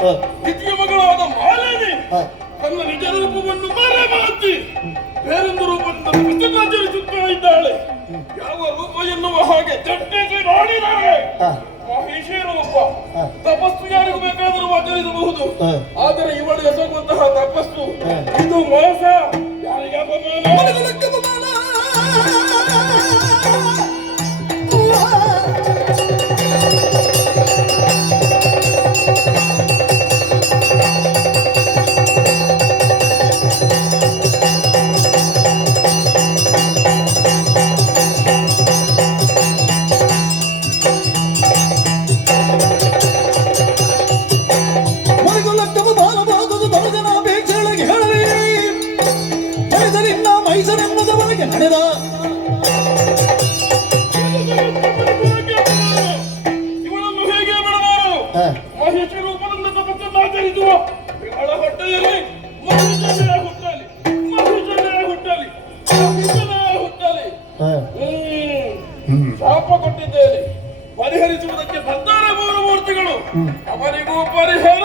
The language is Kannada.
ದ್ವಿತೀಯ ಮಗಳಾದ ಮಾಲಿನಿ ತನ್ನ ನಿಜ ರೂಪವನ್ನು ಮರೆಮಾಚಿ ಬೇರೊಂದು ರೂಪದಿಂದ ಆಚರಿಸುತ್ತಾ ಇದ್ದಾಳೆ. ಯಾವ ರೂಪ ಎನ್ನುವ ಹಾಗೆ ಚಟ್ಟಿಸಿ ನೋಡಿದರೆ ಮಹಿಷಿ ರೂಪ. ತಪಸ್ಸು ಯಾರಿಗೂ ಬೇಕಾದರೂ ಆಚರಿಸಬಹುದು, ಆದರೆ ಇವಳು ಎಸಗುವಂತಹ ತಪಸ್ಸು ಇದು ಮೋಸ. ಯಾರಿಗೆ ಅಪಮಾನ? ಇವಳನ್ನು ಹೇಗೆ ಬಿಡಬಾರದು? ಮಹಿಷಿ ರೂಪದಿಂದ ತಪಸ್ಸನ್ನು ಆಚರಿಸುವ ಇವಳ ಹೊಟ್ಟೆಯಲ್ಲಿ ಮಹಿಷನೇ ಹುಟ್ಟಲಿ, ಮಹಿಷನೇ ಹುಟ್ಟಲಿ, ಮಹಿಷನೇ ಹುಟ್ಟಲಿ. ಶಾಪ ಕೊಟ್ಟಿದ್ದೇನೆ, ಪರಿಹರಿಸುವುದಕ್ಕೆ 14 ಮೂರ್ತಿಗಳು, ಅವರಿಗೂ ಪರಿಹಾರ